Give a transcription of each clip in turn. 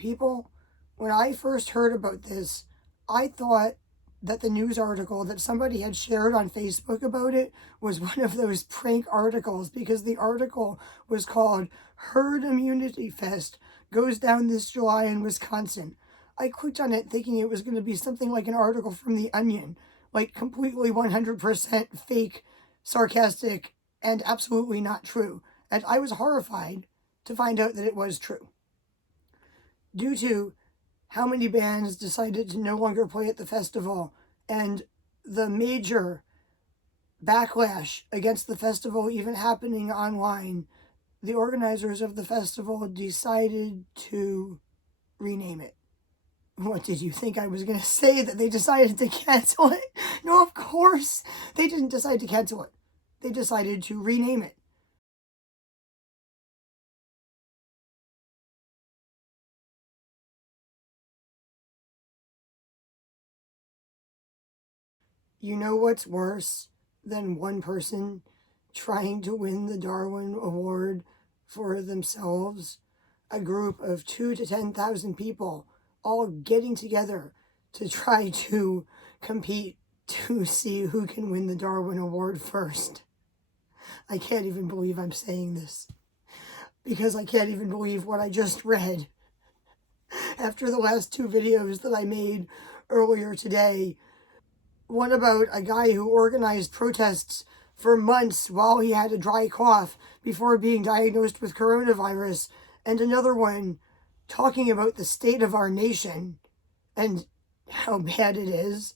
People, when I first heard about this, I thought that the news article that somebody had shared on Facebook about it was one of those prank articles, because the article was called "Herd Immunity Fest Goes Down This July in Wisconsin." I clicked on it thinking it was going to be something like an article from The Onion, like completely 100% fake, sarcastic, and absolutely not true. And I was horrified to find out that it was true. Due to how many bands decided to no longer play at the festival and the major backlash against the festival even happening online, the organizers of the festival decided to rename it. What did you think I was going to say? That they decided to cancel it? No, of course they didn't decide to cancel it. They decided to rename it. You know what's worse than one person trying to win the Darwin Award for themselves? A group of 2,000 to 10,000 people all getting together to try to compete to see who can win the Darwin Award first. I can't even believe I'm saying this, because I can't even believe what I just read. After the last two videos that I made earlier today, one about a guy who organized protests for months while he had a dry cough before being diagnosed with coronavirus, and another one talking about the state of our nation and how bad it is,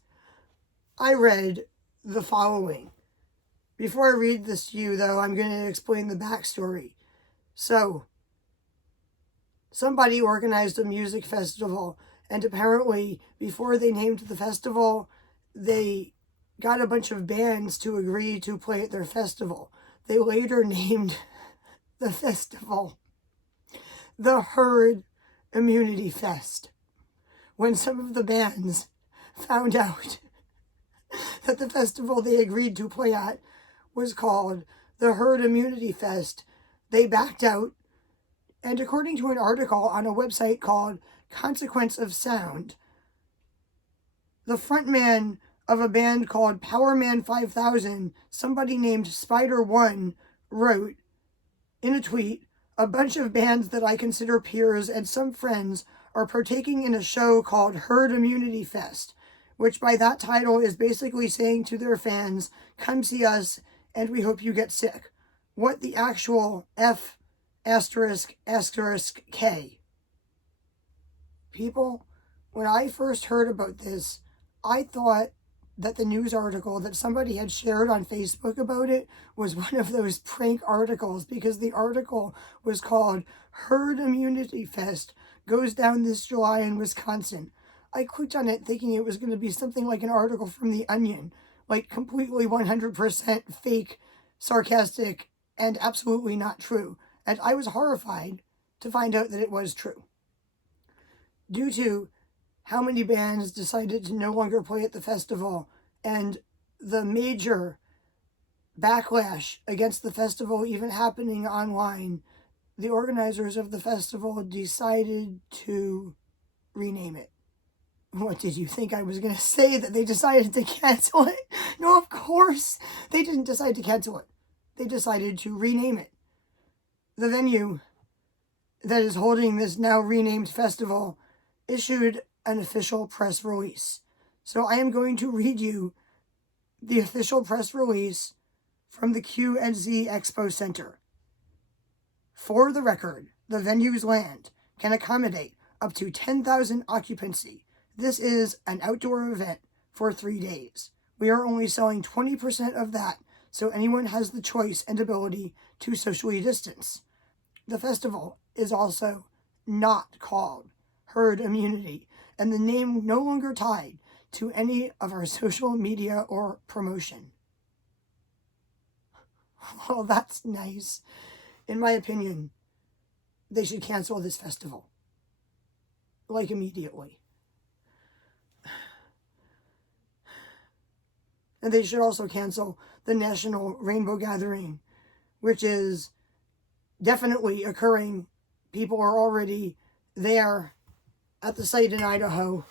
I read the following. Before I read this to you, though, I'm going to explain the backstory. So, somebody organized a music festival, and apparently, before they named the festival, they got a bunch of bands to agree to play at their festival. They later named the festival the Herd Immunity Fest, when some of the bands found out that the festival they agreed to play at was called the Herd Immunity Fest. They backed out, and according to an article on a website called Consequence of Sound, the frontman of a band called Powerman 5000, somebody named Spider1, wrote in a tweet, "A bunch of bands that I consider peers and some friends are partaking in a show called Herd Immunity Fest, which by that title is basically saying to their fans, come see us and we hope you get sick. What the actual F asterisk asterisk K?" People, when I first heard about this, I thought that the news article that somebody had shared on Facebook about it was one of those prank articles, because the article was called "Herd Immunity Fest Goes Down This July in Wisconsin." I clicked on it thinking it was going to be something like an article from The Onion, like completely 100% fake, sarcastic, and absolutely not true. And I was horrified to find out that it was true. Due to how many bands decided to no longer play at the festival and the major backlash against the festival even happening online, the organizers of the festival decided to rename it. What did you think I was going to say? That they decided to cancel it? No, of course they didn't decide to cancel it. They decided to rename it. The venue that is holding this now renamed festival issued an official press release. So I am going to read you the official press release from the Q&Z Expo Center. For the record, the venue's land can accommodate up to 10,000 occupancy. This is an outdoor event for 3 days. We are only selling 20% of that, so anyone has the choice and ability to socially distance. The festival is also not called Herd Immunity, and the name no longer tied to any of our social media or promotion. Well, that's nice. In my opinion, they should cancel this festival. Like, immediately. And they should also cancel the National Rainbow Gathering, which is definitely occurring. People are already there at the site in Idaho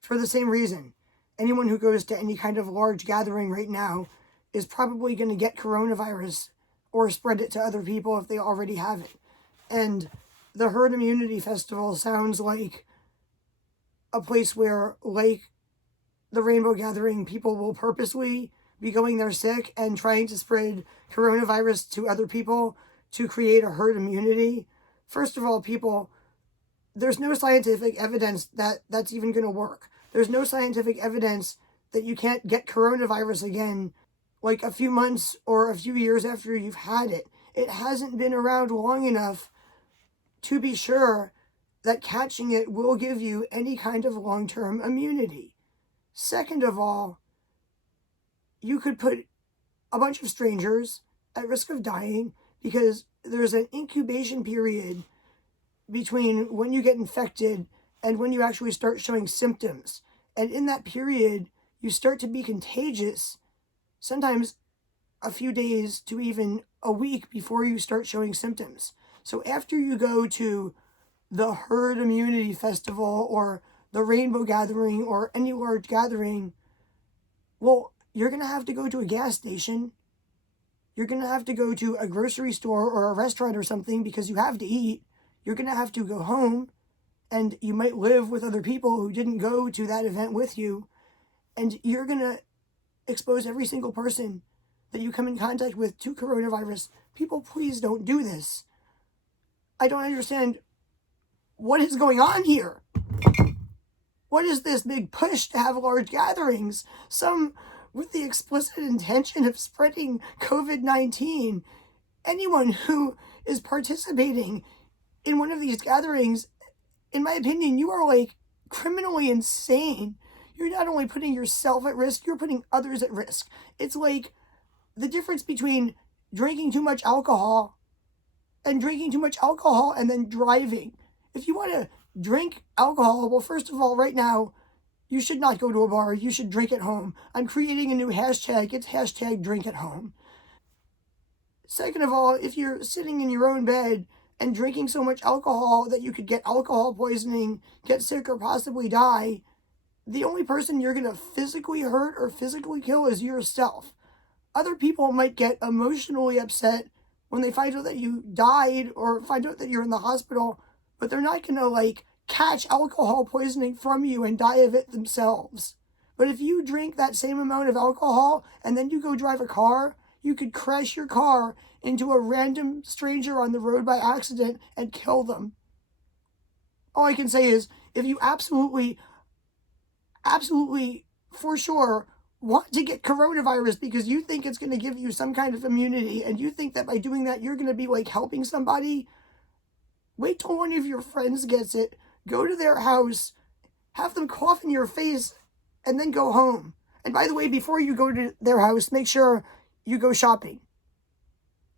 for the same reason. Anyone who goes to any kind of large gathering right now is probably going to get coronavirus or spread it to other people if they already have it. And the herd immunity festival sounds like a place where, like the Rainbow Gathering, people will purposely be going there sick and trying to spread coronavirus to other people to create a herd immunity. First of all, people, there's no scientific evidence that that's even going to work. There's no scientific evidence that you can't get coronavirus again like a few months or a few years after you've had it. It hasn't been around long enough to be sure that catching it will give you any kind of long-term immunity. Second of all, you could put a bunch of strangers at risk of dying because there's an incubation period between when you get infected and when you actually start showing symptoms. And in that period, you start to be contagious, sometimes a few days to even a week before you start showing symptoms. So after you go to the herd immunity festival or the Rainbow Gathering or any large gathering, well, you're going to have to go to a gas station. You're going to have to go to a grocery store or a restaurant or something because you have to eat. You're going to have to go home, and you might live with other people who didn't go to that event with you, and you're going to expose every single person that you come in contact with to coronavirus. People, please don't do this. I don't understand what is going on here. What is this big push to have large gatherings? Some with the explicit intention of spreading COVID-19. Anyone who is participating in one of these gatherings, in my opinion, you are like criminally insane. You're not only putting yourself at risk, you're putting others at risk. It's like the difference between drinking too much alcohol and then driving. If you want to drink alcohol, well, first of all, right now, you should not go to a bar. You should drink at home. I'm creating a new hashtag. It's hashtag drink at home. Second of all, if you're sitting in your own bed and drinking so much alcohol that you could get alcohol poisoning, get sick, or possibly die, the only person you're going to physically hurt or physically kill is yourself. Other people might get emotionally upset when they find out that you died or find out that you're in the hospital, but they're not going to catch alcohol poisoning from you and die of it themselves. But if you drink that same amount of alcohol and then you go drive a car, you could crash your car into a random stranger on the road by accident and kill them. All I can say is, if you absolutely, for sure, want to get coronavirus because you think it's going to give you some kind of immunity, and you think that by doing that you're going to be helping somebody, wait till one of your friends gets it, go to their house, have them cough in your face, and then go home. And by the way, before you go to their house, make sure you go shopping.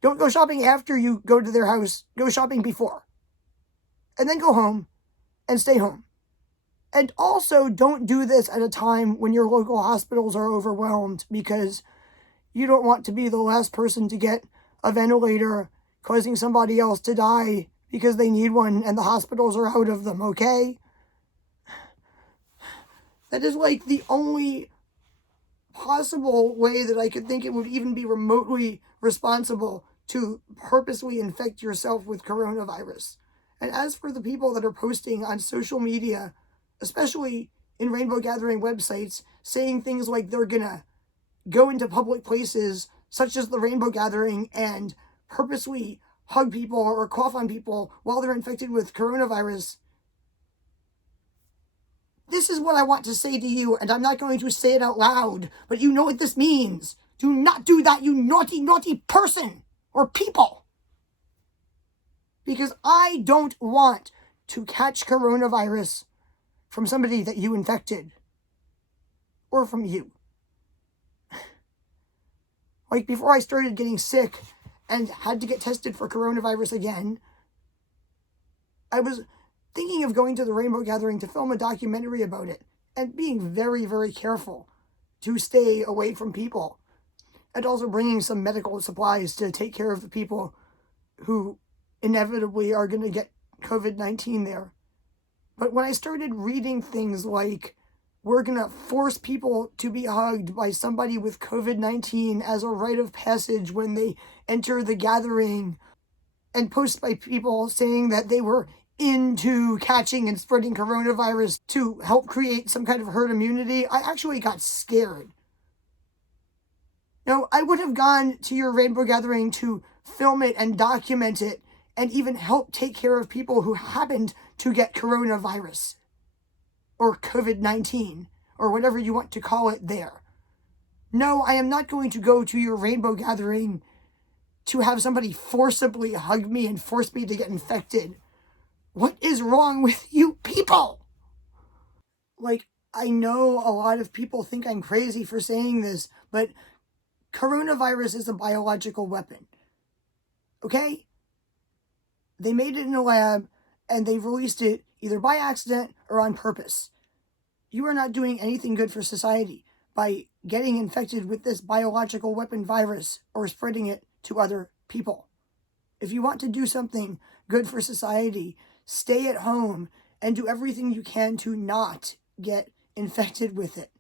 Don't go shopping after you go to their house. Go shopping before. And then go home and stay home. And also, don't do this at a time when your local hospitals are overwhelmed, because you don't want to be the last person to get a ventilator, causing somebody else to die because they need one and the hospitals are out of them, okay? That is the only possible way that I could think it would even be remotely responsible to purposely infect yourself with coronavirus. And as for the people that are posting on social media, especially in Rainbow Gathering websites, saying things like they're gonna go into public places such as the Rainbow Gathering and purposely hug people or cough on people while they're infected with coronavirus, this is what I want to say to you, and I'm not going to say it out loud, but you know what this means. Do not do that, you naughty, naughty person or people. Because I don't want to catch coronavirus from somebody that you infected or from you. Before I started getting sick and had to get tested for coronavirus again, I was thinking of going to the Rainbow Gathering to film a documentary about it and being very, very careful to stay away from people, and also bringing some medical supplies to take care of the people who inevitably are going to get COVID-19 there. But when I started reading things like, we're going to force people to be hugged by somebody with COVID-19 as a rite of passage when they enter the gathering, and posts by people saying that they were into catching and spreading coronavirus to help create some kind of herd immunity, I actually got scared. No, I would have gone to your rainbow gathering to film it and document it and even help take care of people who happened to get coronavirus or COVID-19 or whatever you want to call it there. No, I am not going to go to your rainbow gathering to have somebody forcibly hug me and force me to get infected. What is wrong with you people? Like, I know a lot of people think I'm crazy for saying this, but coronavirus is a biological weapon. Okay? They made it in a lab, and they released it either by accident or on purpose. You are not doing anything good for society by getting infected with this biological weapon virus or spreading it to other people. If you want to do something good for society, stay at home and do everything you can to not get infected with it.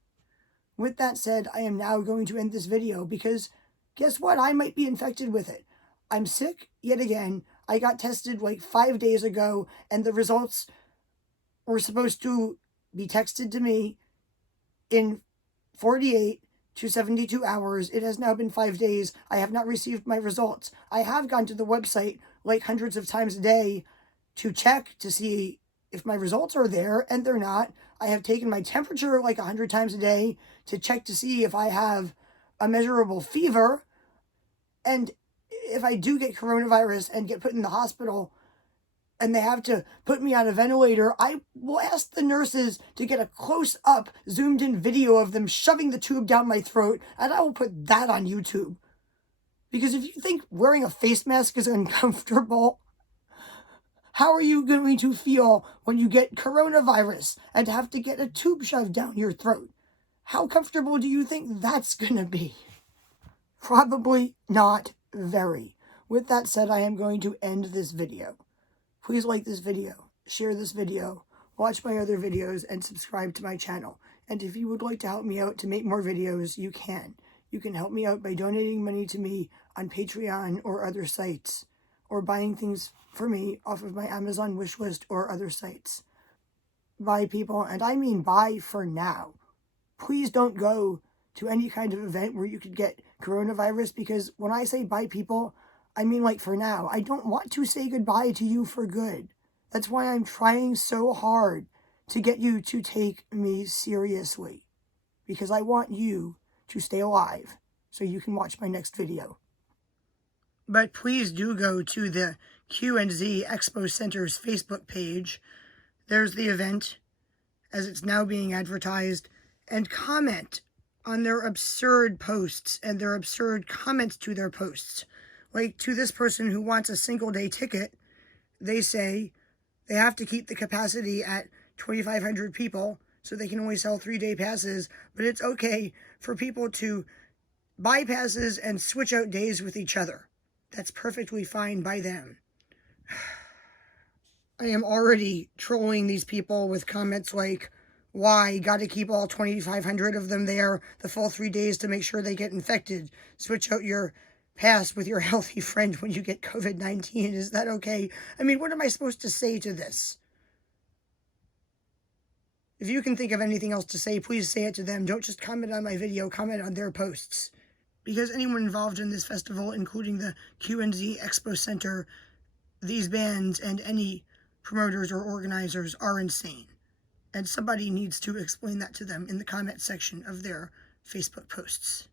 With that said, I am now going to end this video because guess what? I might be infected with it. I'm sick yet again. I got tested like 5 days ago and the results were supposed to be texted to me in 48 to 72 hours. It has now been 5 days. I have not received my results. I have gone to the website like hundreds of times a day to check to see if my results are there, and they're not. I have taken my temperature like 100 times a day to check to see if I have a measurable fever. And if I do get coronavirus and get put in the hospital and they have to put me on a ventilator, I will ask the nurses to get a close-up, zoomed-in video of them shoving the tube down my throat, and I will put that on YouTube. Because if you think wearing a face mask is uncomfortable, how are you going to feel when you get coronavirus and have to get a tube shoved down your throat? How comfortable do you think that's going to be? Probably not very. With that said, I am going to end this video. Please like this video, share this video, watch my other videos, and subscribe to my channel. And if you would like to help me out to make more videos, you can. You can help me out by donating money to me on Patreon or other sites, or buying things for me off of my Amazon wishlist or other sites. Bye, people, and I mean bye for now. Please don't go to any kind of event where you could get coronavirus, because when I say bye, people, I mean like for now. I don't want to say goodbye to you for good. That's why I'm trying so hard to get you to take me seriously, because I want you to stay alive so you can watch my next video. But please do go to the Q&Z Expo Center's Facebook page. There's the event as it's now being advertised, and comment on their absurd posts and their absurd comments to their posts. Like to this person who wants a single-day ticket, they say they have to keep the capacity at 2,500 people, so they can only sell 3-day passes, but it's okay for people to buy passes and switch out days with each other. That's perfectly fine by them. I am already trolling these people with comments like, why? Gotta keep all 2,500 of them there the full 3 days to make sure they get infected. Switch out your pass with your healthy friend when you get COVID-19. Is that okay? I mean, what am I supposed to say to this? If you can think of anything else to say, please say it to them. Don't just comment on my video, comment on their posts. Because anyone involved in this festival, including the Q&Z Expo Center, these bands, and any promoters or organizers are insane. And somebody needs to explain that to them in the comment section of their Facebook posts.